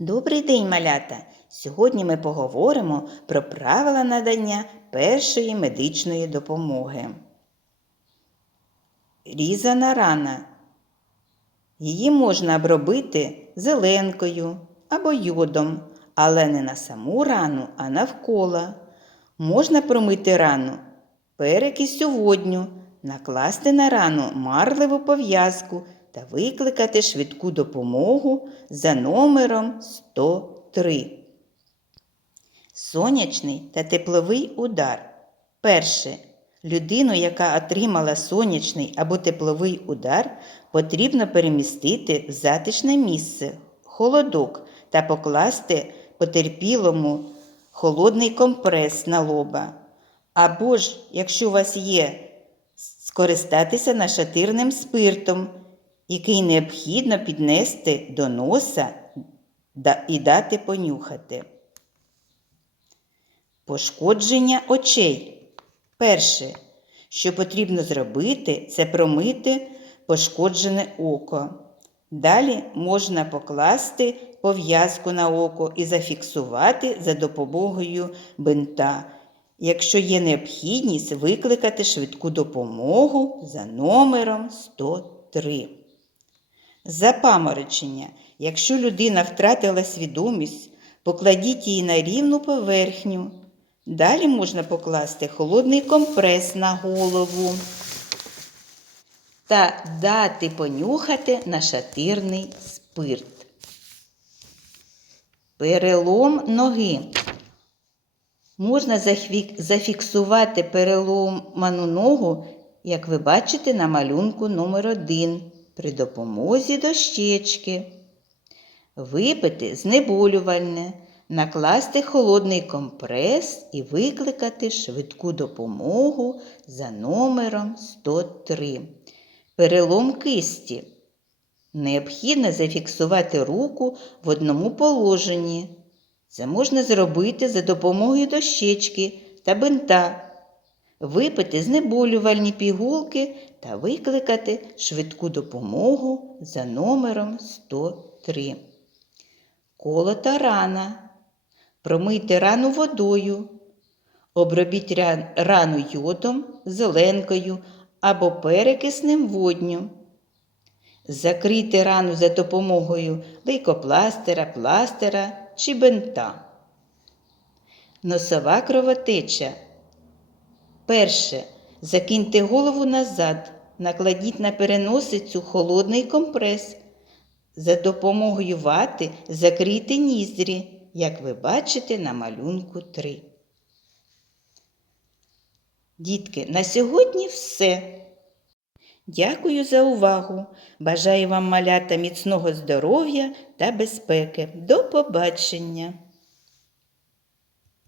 Добрий день, малята! Сьогодні ми поговоримо про правила надання першої медичної допомоги. Різана рана. Її можна обробити зеленкою або йодом, але не на саму рану, а навколо. Можна промити рану перекисю водню, накласти на рану марливу пов'язку та викликати швидку допомогу за номером 103. Сонячний та тепловий удар. Перше. Людину, яка отримала сонячний або тепловий удар, потрібно перемістити в затишне місце, холодок та покласти потерпілому холодний компрес на лоба. Або ж, якщо у вас є, скористатися нашатирним спиртом, який необхідно піднести до носа і дати понюхати. Пошкодження очей. Перше, що потрібно зробити, це промити пошкоджене око. Далі можна покласти пов'язку на око і зафіксувати за допомогою бинта. Якщо є необхідність, викликати швидку допомогу за номером 103. Запаморочення. Якщо людина втратила свідомість, покладіть її на рівну поверхню. Далі можна покласти холодний компрес на голову та дати понюхати нашатирний спирт. Перелом ноги. Можна зафіксувати переломану ногу, як ви бачите на малюнку номер 1 при допомозі дощечки. Випити знеболювальне, накласти холодний компрес і викликати швидку допомогу за номером 103. Перелом кисті. Необхідно зафіксувати руку в одному положенні. Це можна зробити за допомогою дощечки та бинта, випити знеболювальні пігулки та викликати швидку допомогу за номером 103. Колота рана. Промийте рану водою. Обробіть рану йодом, зеленкою або перекисним водню. Закрийте рану за допомогою лейкопластира, пластира чи бинта. Носова кровотеча. Перше. Закиньте голову назад. Накладіть на переносицю холодний компрес. За допомогою вати закрийте ніздрі, як ви бачите на малюнку 3. Дітки, на сьогодні все. Дякую за увагу. Бажаю вам малята міцного здоров'я та безпеки. До побачення!